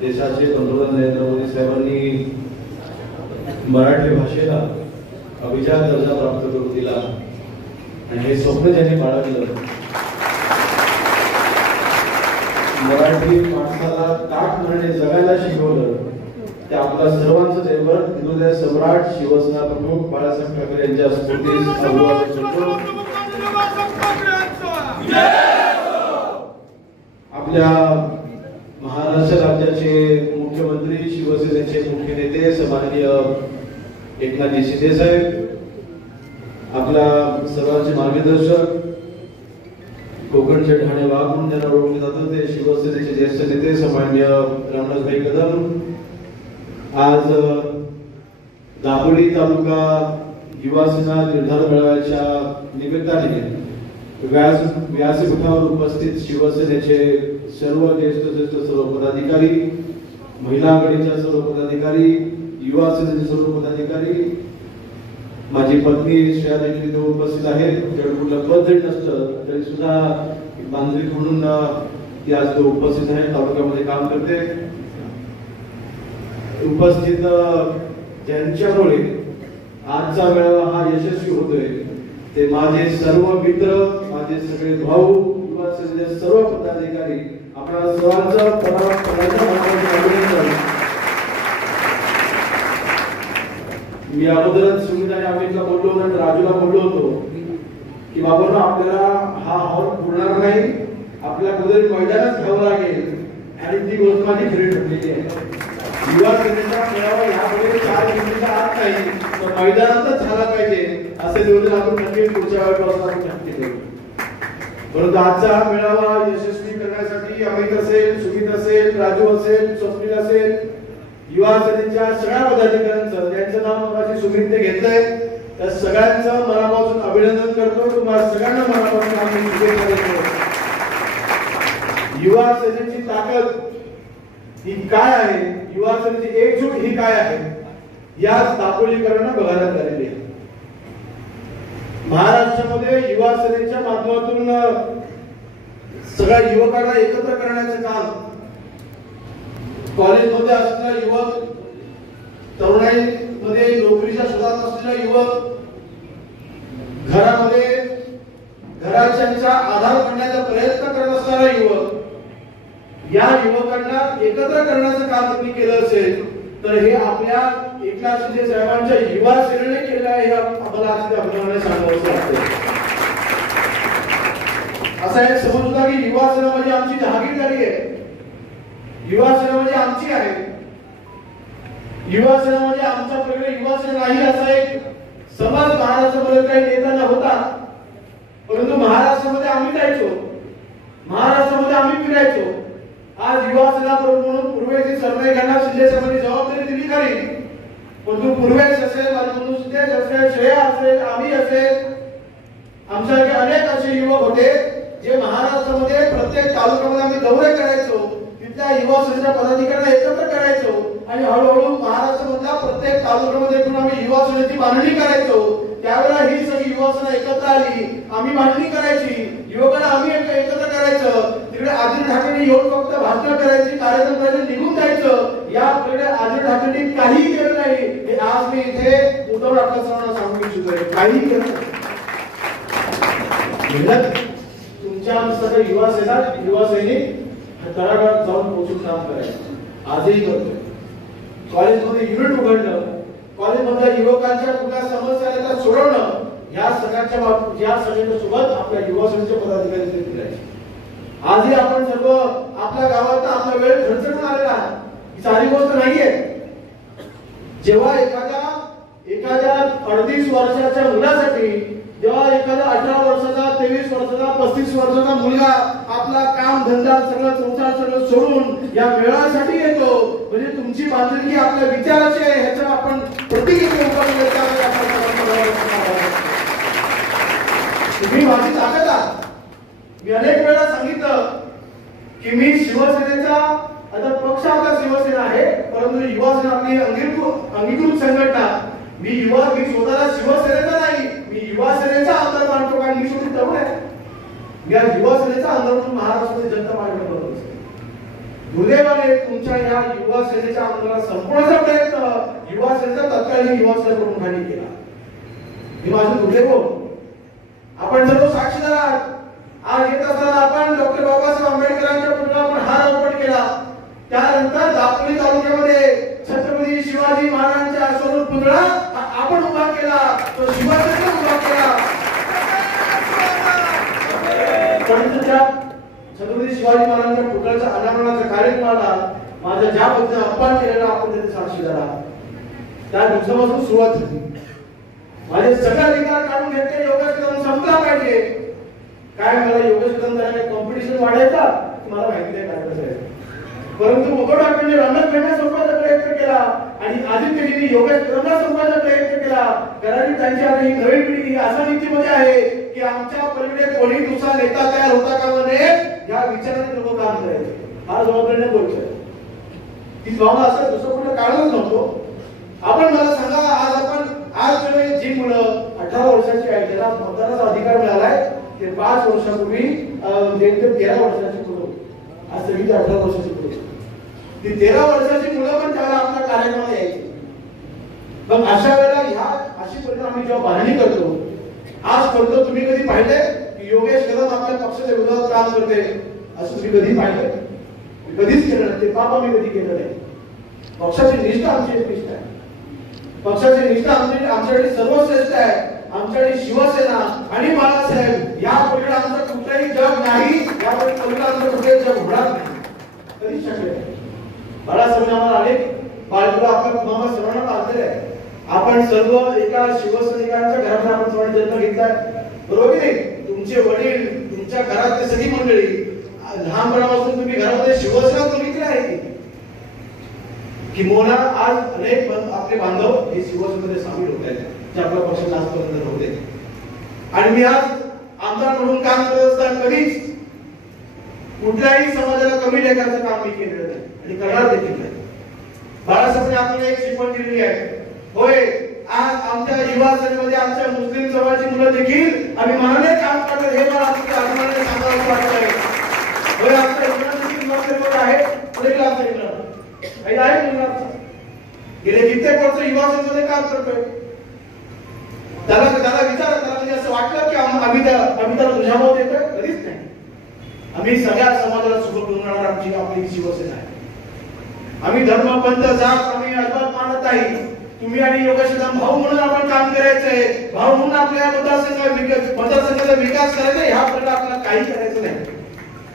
देशाचे पंतप्रधान नरेंद्र मोदी साहेबांनी मराठी भाषेला अभिजात दर्जा प्राप्त करून दिला आणि हे स्वप्न ज्यांनी बाळगलं, मराठी माणसाला ताठ धरणे जगायला शिकवलं, ते आपला सर्वांचं दैवत हिंदुदय सम्राट शिवसेना प्रमुख बाळासाहेब ठाकरे यांच्या स्फूर्तीस अभिवादन करतो. आपल्या महाराष्ट्र राज्याचे मुख्यमंत्री, शिवसेनेचे मुख्य नेते सन्माननीय एकनाथजी शिंदे साहेब, आपला सर्वांचे मार्गदर्शक कोकणचे ठाणे वाघ म्हणून ज्यांना ओळखले जातं ते शिवसेनेचे ज्येष्ठ नेते सन्माननीय रामदासभाई कदम, आज दापोली तालुका युवासेना निर्धार मेळाव्याच्या निमित्ताने व्यासपीठावर उपस्थित शिवसेनेचे सर्व ज्येष्ठ सर्व पदाधिकारी, महिला आघाडीच्या सर्व पदाधिकारी, युवा सेनेचे सर्व पदाधिकारी, माझी पत्नी श्रेया देखील उपस्थित आहेत. जर कुठलं पद जरी नसतं तरी सुद्धा मानसिक म्हणून ती आज उपस्थित आहे, तालुक्यामध्ये काम करते. उपस्थित ज्यांच्यामुळे आजचा मेळावा हा यशस्वी होतोय ते माझे सर्व मित्र, माझे सगळे भाऊ, युवा सेनेचे सर्व पदाधिकारी, आपल्या सर्वांचं अभिनंदन. मी अगोदरच सुमित आणि अमितला बोललो होतो आणि राजूला बोललो होतो की बाबा आपल्याला हा हॉल पुरणार नाही, आपल्या कुठेतरी मैदानच घ्यावं लागेल आणि ती गोष्ट माझी खरी ठरलेली आहे. युवा सेनेचा मेळावा यापुढे 4 मिनिटाच्या आत नाही तर मैदानातच झाला पाहिजे असे नियोजन आपण नक्की पुढच्या वेळेपासून आपण नक्की करू. परंतु आजचा हा मेळावा यशस्वी करण्यासाठी अमित असेल, सुमित असेल, राजू असेल, स्वप्नील असेल, युवा सेनेच्या सगळ्या पदाधिकाऱ्यांचं, त्यांचं नाव मगाशी सुमितने घेतलंय, त्या सगळ्यांचं मनापासून अभिनंदन करतो. तुम्हाला सगळ्यांना मनापासून आम्ही शुभेच्छा देतो. युवा सेनेची ताकद ही काय आहे, युवा सेनेची एकजूट ही काय आहे, याच दापोलीकरांना बघायला झालेली आहे. महाराष्ट्रामध्ये युवा सेनेच्या माध्यमातून सगळ्या युवकांना एकत्र करण्याचं काम, कॉलेजमध्ये असलेला युवक, तरुणाईमध्ये नोकरीच्या शोधात असलेला युवक, घरामध्ये घराच्यांचा आधार करण्याचा प्रयत्न करत असणारा युवक, या युवकांना एकत्र करण्याचं काम त्यांनी केलं असेल तर हे आपल्या एकनाथ शिंदे साहेबांच्या युवा सेनेने केलं आहे हे आम्हाला आज अभिमानाने सांगावंसं वाटतं. असा एक समज होता की युवा सेना म्हणजे आमची जहागीरदारी आहे, युवा सेना म्हणजे आमची आहे, युवा सेना म्हणजे आमच्या पलीकडे युवा सेना नाही असा एक समाज महाराष्ट्रामध्ये काही नेत्यांना होता. परंतु महाराष्ट्रामध्ये आम्ही जायचो, महाराष्ट्रामध्ये आम्ही फिरायचो. आज युवा सेना प्रमुख म्हणून पूर्वेची सरनाईक यांना शिंदे साहेबांनी जबाबदारी दिली खरी, परंतु पूर्वेश असेल, मनोज असेल, श्रेया असेल, आम्ही असेल, आमच्यासारखे अनेक असे युवक होते जे महाराष्ट्रामध्ये प्रत्येक तालुक्यामध्ये आम्ही दौरे करायचो, तिथल्या युवा सेनेच्या पदाधिकाऱ्यांना एकत्र करायचो आणि हळूहळू महाराष्ट्रामधल्या प्रत्येक तालुक्यामध्ये आम्ही युवा सेनेची बांधणी करायचो. त्यावेळेला ही सगळी युवा सेना एकत्र आली, आम्ही बांधणी करायची, युवकांना आम्ही एकत्र करायचं. तिकडे आदिल ठाकरे येऊन फक्त भाषण करायची, कार्यक्रम करायचे, निघून जायचं. याकडे आदिल ठाकरे काहीही केलं नाही. हे आज मी इथे उद्धव ठाकरे सर्वांना सांगू इच्छितोय, काहीही केलं नाही. तुमच्या सगळ्या युवा सेना, युवा सैनिक तळागाळात जाऊन पोहोचून काम करायचं आजही करतोय. कॉलेजमध्ये युनिट उघडलं, कॉलेजमधल्या युवकांच्या कुठल्या समस्या आल्या तर सोडवणं, या सगळ्यांच्या सोबत आपल्या युवा सेनेचे पदाधिकारी देखील आहेत. आजही आपण सर्व आपल्या गावात आपला वेळ झणझणून आलेला आहे, ही सारी गोष्ट नाहीये. जेव्हा एखाद्या 38 वर्षाच्या मुलासाठी, जेव्हा एखादा 18 वर्षाचा, 23 वर्षाचा, 35 वर्षाचा मुलगा आपला काम धंदा सगळं संसार सगळं सोडून या मेळाव्यासाठी येतो, म्हणजे तुमची बांधिलकी आपल्या विचाराची आहे ह्याचं आपण प्रतीक तुम्ही माझी ताकद आहात. मी अनेक वेळा सांगितलं की मी शिवसेनेचा, आता पक्ष आपला शिवसेना आहे परंतु युवा सेना आपली अंगीकृत संघटना. मी स्वतःला शिवसेनेचा नाही, मी युवा सेनेचा आमदार मानतो, कारण मी शेवटी तरुण आहे. मी आज युवा सेनेचा आमदार म्हणून महाराष्ट्रामध्ये जनता पार्टीला बोलवतो. दुर्दैवाने तुमच्या या युवा सेनेच्या आंदोलनात संपवण्याचा प्रयत्न युवा सेनेचा तत्कालीन युवा सेना प्रमुखांनी केला. हे माझं दुर्दैव. आपण सर्व साक्षीदार आहात. आज येत असताना आपण डॉक्टर बाबासाहेब आंबेडकरांच्या पुतळ्याला आपण हार अर्पण केला. त्यानंतर दापोली तालुक्यामध्ये छत्रपती शिवाजी महाराजांच्या स्वरूप पुतळा आपण उभा केला. तो शिवसेनेने उभा केला. छत्रपती शिवाजी महाराजांच्या पुतळ्याच्या अनावरणाचा कार्यक्रमाला माझ्या ज्या पद्धतीने अपमान केलेला आपण त्याचे साक्षीदार आहात. त्या दिवसापासून सुरुवात झाली. माझे सगळे अधिकार काढून घेतले. योगेश संपला पाहिजे. काय मला योगेश करायला कॉम्पिटिशन वाढायचा मला माहिती नाही काय करायचं. परंतु उद्धव ठाकरेंनी रमण भेटण्या संपवायचा प्रयत्न केला आणि आदित्यजींनी योगेश कदमला संपवायचा प्रयत्न केला. कारण त्यांची आता ही नवी पिढी अशा नीतीमध्ये आहे की आमच्या पलीकडे कोणी दुसरा नेता तयार होता का म्हणे या विचाराने लोक काम करायचे. हा जबाबदारीने बोलतोय. ती भावना असं दुसरं कुठं काढूच नव्हतो. आपण मला सांगा आज जी मुलं 18 वर्षाची आहेत त्याला मतदानाचा अधिकार मिळालाय ते 5 वर्षापूर्वी 13 वर्षाची मुलं आज सगळी 18 वर्षाची मुलं. ती 13 वर्षाची मुलं पण त्याला आपल्या कार्यक्रमाला यायची. मग अशा वेळेला ह्या अशी परिणाम आम्ही जेव्हा पाहणी करतो आजपर्यंत तुम्ही कधी पाहिले की योगेश कदम आपल्या पक्षाच्या विरोधात काम करते असं तुम्ही कधी पाहिलं? कधीच केलं नाही. ते पाप आम्ही कधी केलं नाही. पक्षाची निष्ठा आमची निष्ठा आहे. पक्षाची निष्ठा आमच्याकडे सर्वश्रेष्ठ आहे. आमच्याकडे शिवसेना आणि बाळासाहेब या पलीकडे आमचं कुठलंही जग नाही. या पलीकडे आमचं कुठलंही जग होणार नाही. कधीच शक्य नाही. बाळासाहेब आम्हाला अनेक बाळगुला आपल्या कुटुंबात सर्वांना पाहलेलं आहे. आपण सर्व एका शिवसैनिकांच्या घरात आपण सर्वांनी जन्म घेतलाय. बरोबर की नाही? तुमचे वडील तुमच्या घरातली सगळी मंडळी लहानपणापासून तुम्ही घरामध्ये शिवसेना बघितली आहे किंवा आज अनेक आपले बांधव हे शिवसेनेमध्ये सामील होत आहेत जे आपल्या पक्षात आजपर्यंत होते. आणि मी आज आमदार म्हणून काम करत असताना कधीच कुठल्याही समाजाला कमी लेखाचं काम मी केलेलं नाही आणि करणार देखील नाही. बाळासाहेबांनी आपल्याला एक शिकवण दिलेली आहे. होय आज आमच्या युवा सेनेमध्ये आमच्या मुस्लिम समाजाची मुलं देखील आम्ही मनाने काम करतो हे मला आपल्या अभिमानाने सांगावं वाटतंय. होय आमच्या युवा आहे पुढे आमच्या काही आहे मुलांचा गेले कित्येक वर्ष युवा सेनेमध्ये काम करतोय. त्याला विचार त्याला म्हणजे असं वाटलं की आम्ही त्याला तुझ्यावर देतोय? कधीच नाही. आम्ही सगळ्या समाजाला सुख करून राहणार आमची आपली शिवसेना आहे. आम्ही धर्म पंथ जात आम्ही अजिबात मानत नाही. तुम्ही आणि योगेश कदम भाऊ म्हणून आपण काम करायचंय. भाऊ म्हणून आपल्या मतदारसंघाचा विकास करायचा. ह्या प्रकारे आपल्याला काही करायचं नाही.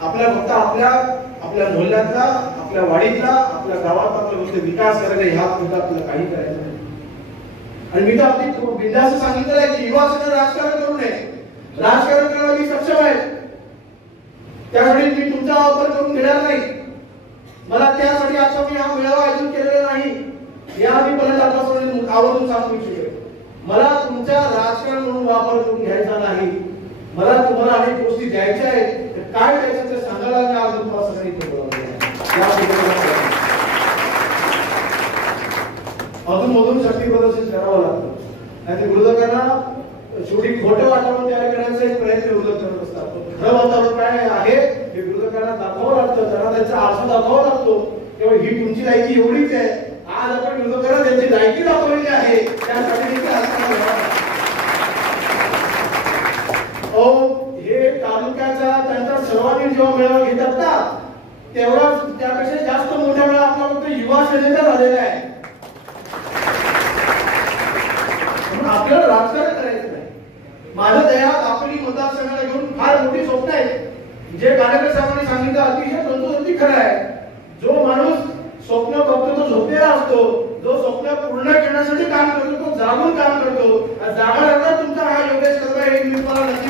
आपल्याला फक्त आपल्या मोहल्ल्यातला आपल्या वाडीतला आपल्या गावात आपला फक्त विकास करायचा. ह्या प्रकारे आपल्याला काही करायचं नाही. आणि मी तर अगदी बिनधास्त सांगितलं आहे की युवा सेना राजकारण करू नये. राजकारण करायला मी सक्षम आहे. त्यासाठी मी तुमचा वापर करून घेणार नाही. मला त्यासाठी आता मी हा मेळावा आयोजित केलेला नाही. या मी पर्यंत आतापर्यंत आवर्जून सांगू इच्छितो. मला तुमचा राजकारण म्हणून वापर करून घ्यायचा नाही. मला तुम्हाला अनेक गोष्टी द्यायच्या आहेत. काय द्यायचं ते सांगायला मी आज तुम्हाला सगळी अधूनमधून शक्ती प्रदर्शन करावं लागतं. नाही विरोधकांना शेवटी खोटं वातावरण तयार करण्याचा एक प्रयत्न विरोधक करत असतात. खरं वातावरण काय आहे हे विरोधकांना दाखवावं लागतं. त्यांना त्यांचा आरसा दाखवावा लागतो. तेव्हा ही तुमची लायकी एवढीच आहे. आज आपण विरोधकांना त्यांची लायकी दाखवलेली आहे. त्यासाठी हे तालुक्याचा त्यांचा सर्वांनी जेव्हा मेळावा घेतात ना तेवढा त्यापेक्षा जास्त मोठा मेळावा आपला फक्त युवा सेनेचा झालेला आहे. आपल्याला राजकारण करायचं नाही. माझं देहात आपली मतदारसंघाला घेऊन फार मोठी स्वप्न आहेत. जे कार्यकर्ते साहेबांनी सांगितलं अतिशय तंतोतंती खरं आहे. जो माणूस स्वप्न बघतो तो झोपलेला असतो. जो स्वप्न पूर्ण करण्यासाठी काम करतो तो जागून काम करतो. जागा तुमचा हा योगेश कदम आहे. मी तुम्हाला नक्की